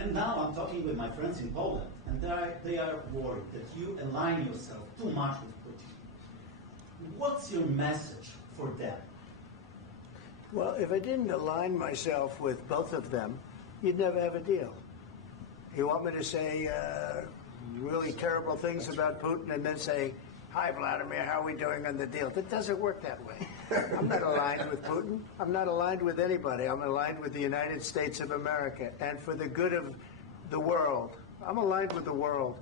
And now I'm talking with my friends in Poland, and they are worried that you align yourself too much with Putin. What's your message for them? Well, if I didn't align myself with both of them, you'd never have a deal. You want me to say really terrible things about Putin and then say, "Hi, Vladimir, how are we doing on the deal?" That doesn't work that way. I'm not aligned with Putin. I'm not aligned with anybody. I'm aligned with the United States of America and for the good of the world. I'm aligned with the world,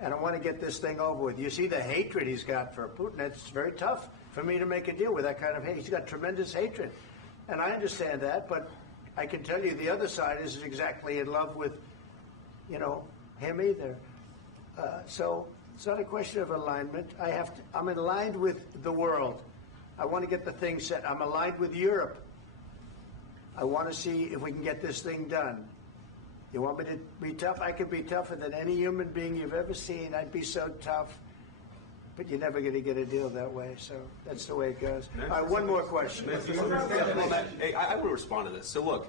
and I want to get this thing over with. You see the hatred he's got for Putin. It's very tough for me to make a deal with that kind of hate. He's got tremendous hatred, and I understand that, but I can tell you the other side isn't exactly in love with, him either. So it's not a question of alignment. I'm aligned with the world. I want to get the thing set. I'm aligned with Europe. I want to see if we can get this thing done. You want me to be tough? I can be tougher than any human being you've ever seen. I'd be so tough. But you're never going to get a deal that way. So that's the way it goes. All right, one more question. I will respond to this. So look,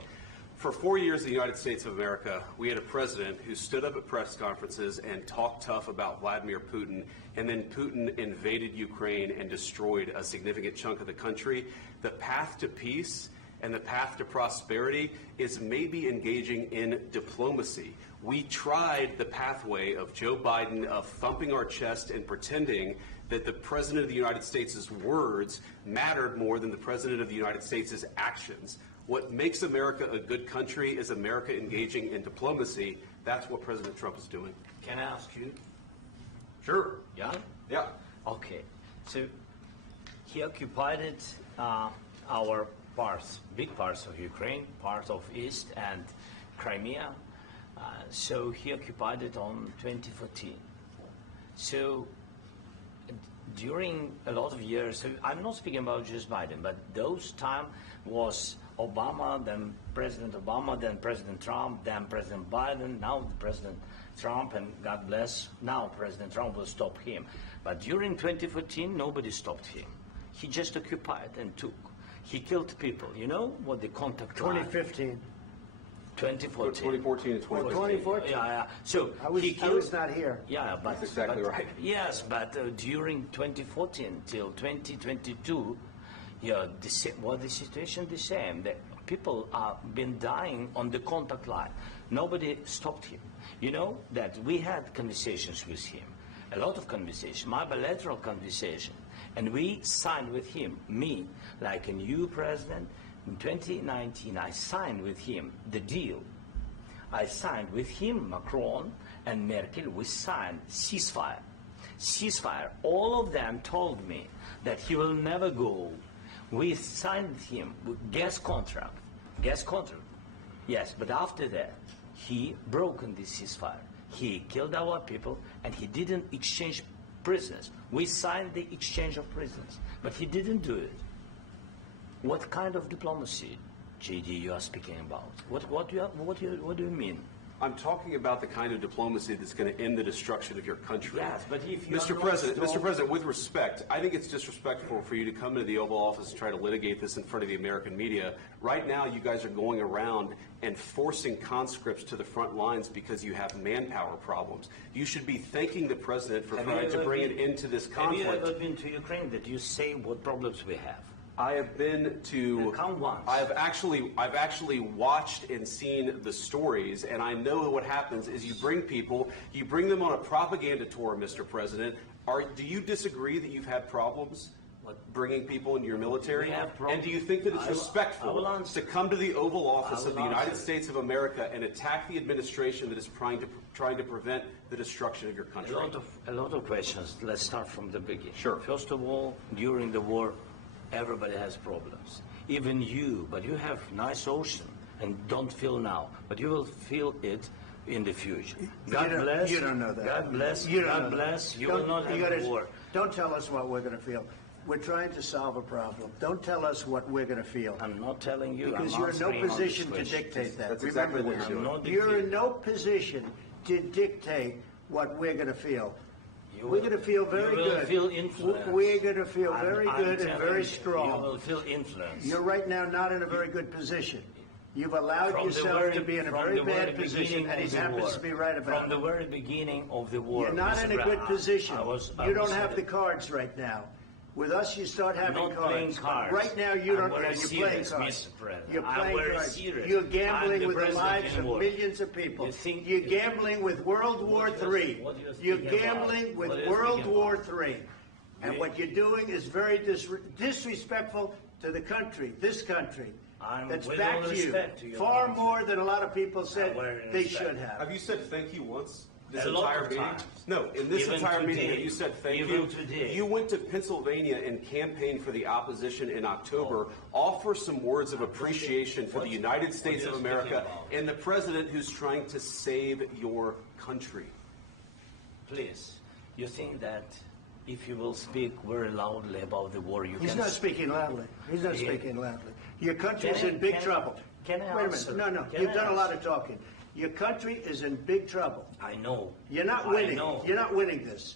for 4 years in the United States of America, we had a president who stood up at press conferences and talked tough about Vladimir Putin, and then Putin invaded Ukraine and destroyed a significant chunk of the country. The path to peace and the path to prosperity is maybe engaging in diplomacy. We tried the pathway of Joe Biden of thumping our chest and pretending that the President of the United States' words mattered more than the President of the United States' actions. What makes America a good country is America engaging in diplomacy. That's what President Trump is doing. Can I ask you? Sure. Yeah? Yeah. Okay. So he occupied our parts, big parts of Ukraine, part of East and Crimea. So he occupied it on 2014. So during a lot of years, so I'm not speaking about just Biden, but those time was Obama, then President Obama, then President Trump, then President Biden, now President Trump, and God bless, now President Trump will stop him. But during 2014, nobody stopped him. He just occupied and took. He killed people. You know what the contact 2015. 2014. 2014 and 2014. 2014. Yeah. So I was not here. Yeah, but that's exactly right. Yes, but during 2014 till 2022, the situation the same. The people have been dying on the contact line. Nobody stopped him. You know that we had conversations with him, a lot of conversations, my bilateral conversation, and we signed with him, me, like a new president. In 2019, I signed with him the deal. I signed with him, Macron and Merkel, we signed ceasefire. Ceasefire. All of them told me that he will never go. We signed him with gas contract. Gas contract. Yes, but after that, he broken the ceasefire. He killed our people and he didn't exchange prisoners. We signed the exchange of prisoners, but he didn't do it. What kind of diplomacy, JD, you are speaking about? What do you mean? I'm talking about the kind of diplomacy that's going to end the destruction of your country. Yes, but if you Mr. President, with respect, I think it's disrespectful for you to come into the Oval Office and try to litigate this in front of the American media. Right now, you guys are going around and forcing conscripts to the front lines because you have manpower problems. You should be thanking the President for trying to bring it into this conflict. Have you ever been to Ukraine that you say what problems we have? I have been to. Count once. I've actually watched and seen the stories, and I know what happens is you bring them on a propaganda tour, Mr. President. Do you disagree that you've had problems bringing people into your military? And do you think that it's respectful to come to the Oval Office of the United States of America and attack the administration that is trying to prevent the destruction of your country? A lot of questions. Let's start from the beginning. Sure. First of all, during the war, everybody has problems. Even you, but you have nice ocean and don't feel now, but you will feel it in the future. God bless. You don't know that. God bless. God bless. You will not have war. Don't tell us what we're going to feel. We're trying to solve a problem. Don't tell us what we're going to feel. I'm not telling you. Because you're in no position to dictate that. That's exactly what you're doing. You're in no position to dictate what we're going to feel. We're going to feel very good. Feel influence. We're going to feel very good and very strong. You will feel influence. You're right now not in a very good position. You've allowed yourself to be in a very bad position, and he happens to be right about it. From the very beginning of the war. You're not in a good position. You don't have the cards right now. With us, you start having cards. Right now, you don't. You're playing cards. You're playing cards. You're gambling with the lives of millions of people. You're gambling with World War III. You're gambling with World War III. And what you're doing is very disrespectful to the country, this country. That's backed you far more than a lot of people said they should have. Have you said thank you once? This entire meeting? No, in this entire meeting, have you said thank you? You went to Pennsylvania and campaigned for the opposition in October. Offer some words of appreciation for the United States of America and the president who's trying to save your country. Please, you think that if you will speak very loudly about the war, He's not speaking loudly. He's not speaking loudly. Your country is in big trouble. Can I Wait a minute. No. You've done a lot of talking. Your country is in big trouble. I know. You're not winning. You're not winning this.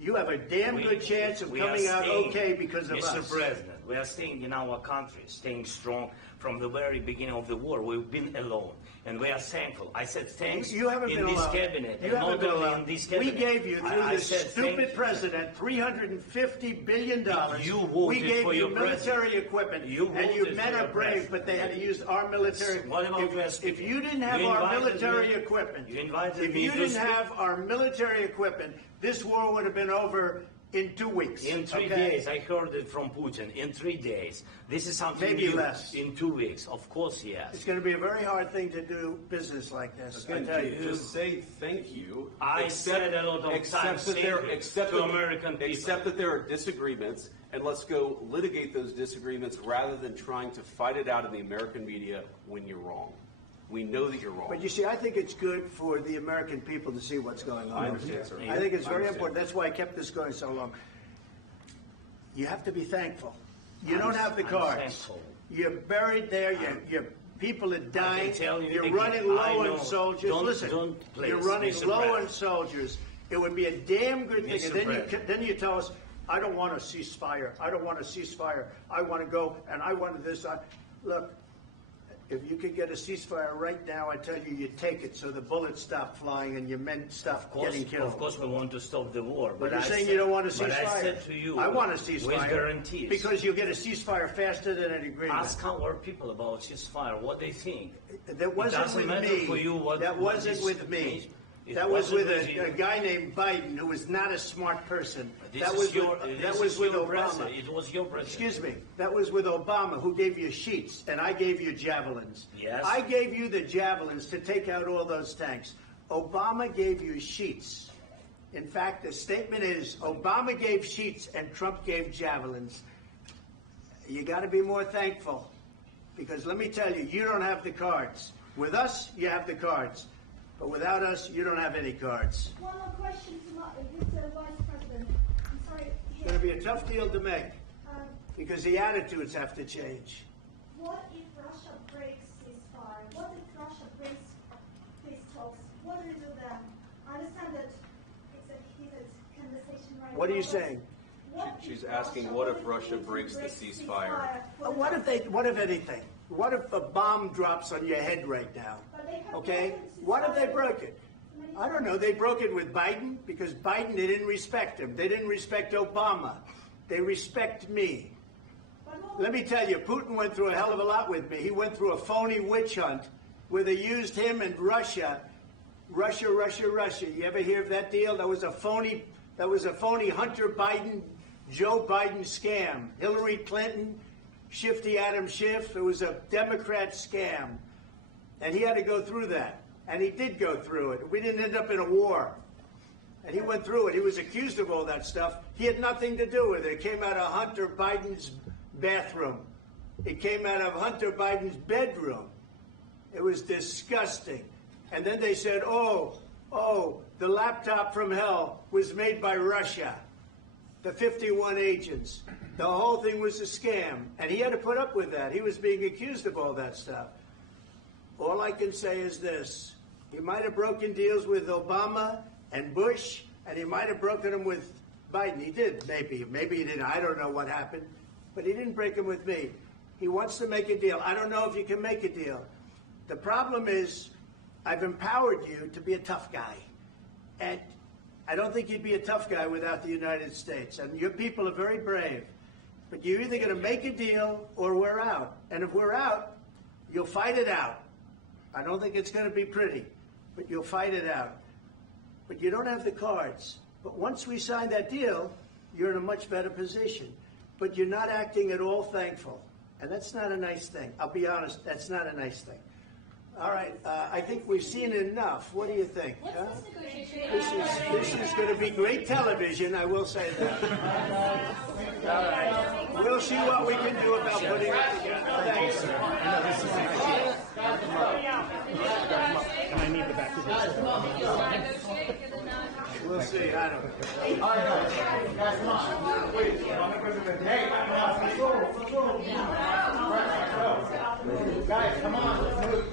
You have a damn good chance of coming out okay because of us. Mr. President, we are staying in our country, staying strong from the very beginning of the war. We've been alone, and we are thankful. I said thanks you haven't in been this alone. cabinet. You haven't been alone. In this cabinet. We gave you, through this stupid president, $350 billion. We gave you military equipment, and you men are brave, but they had to use our military. If you didn't have our military equipment, this war would have been over in 2 weeks. In 3 days, I heard it from Putin. In 3 days, this is something maybe new. Less. In 2 weeks, of course, yes. It's going to be a very hard thing to do business like this. I tell you. Just say thank you. I said a lot of times to American people. Except that there are disagreements, and let's go litigate those disagreements rather than trying to fight it out in the American media when you're wrong. We know that you're wrong. But you see, I think it's good for the American people to see what's going on. I understand, sir. I think it's very important. That's why I kept this going so long. You have to be thankful. You don't have the cards. Thankful. You're buried there. Your people are dying. You're running low on soldiers. Listen, you're running low on soldiers. It would be a damn good thing. And then you tell us, I don't want a ceasefire. I don't want a ceasefire. I want to go, and I want this. Look. If you could get a ceasefire right now, I tell you, you take it so the bullets stop flying and your men stop getting killed. Of course, we want to stop the war. But you're saying you don't want a ceasefire. But I said to you, I want a ceasefire. With guarantees. Because you'll get a ceasefire faster than an agreement. Ask our people about ceasefire, what they think. That wasn't with me. That wasn't with me. That was with a guy named Biden, who was not a smart person. That was with Obama. It was your president. Excuse me. That was with Obama, who gave you sheets, and I gave you javelins. Yes. I gave you the javelins to take out all those tanks. Obama gave you sheets. In fact, the statement is Obama gave sheets and Trump gave javelins. You got to be more thankful, because let me tell you, you don't have the cards. With us, you have the cards. But without us, you don't have any cards. One more question to Mr. Vice President. I'm sorry. It's going to be a tough deal to make because the attitudes have to change. What if Russia breaks ceasefire? What if Russia breaks peace talks? What do we do then? I understand that it's a heated conversation right now. What are you saying? She's asking, what if Russia breaks the ceasefire? What if anything? What if a bomb drops on your head right now? Okay? What if they broke it? I don't know. They broke it with Biden because Biden, they didn't respect him. They didn't respect Obama. They respect me. Let me tell you, Putin went through a hell of a lot with me. He went through a phony witch hunt where they used him and Russia. Russia. You ever hear of that deal? That was a phony Hunter Biden, Joe Biden scam. Hillary Clinton, Shifty Adam Schiff. It was a Democrat scam. And he had to go through that. And he did go through it. We didn't end up in a war. And he went through it. He was accused of all that stuff. He had nothing to do with it. It came out of Hunter Biden's bathroom. It came out of Hunter Biden's bedroom. It was disgusting. And then they said, oh, the laptop from hell was made by Russia. The 51 agents. The whole thing was a scam. And he had to put up with that. He was being accused of all that stuff. All I can say is this. He might have broken deals with Obama and Bush, and he might have broken them with Biden. He did, maybe. Maybe he didn't. I don't know what happened. But he didn't break them with me. He wants to make a deal. I don't know if you can make a deal. The problem is I've empowered you to be a tough guy. And I don't think you'd be a tough guy without the United States. And your people are very brave. But you're either going to make a deal or we're out. And if we're out, you'll fight it out. I don't think it's going to be pretty, but you'll fight it out. But you don't have the cards. But once we sign that deal, you're in a much better position. But you're not acting at all thankful. And that's not a nice thing. I'll be honest, that's not a nice thing. All right, I think we've seen enough. What do you think? Huh? This is going to be great television, I will say that. All right. We'll see what we can do about putting it together. Thanks, sir. I need the back of this. We'll see. I don't know. All right, guys, come on. Please. Hey, guys, come on. Let's move.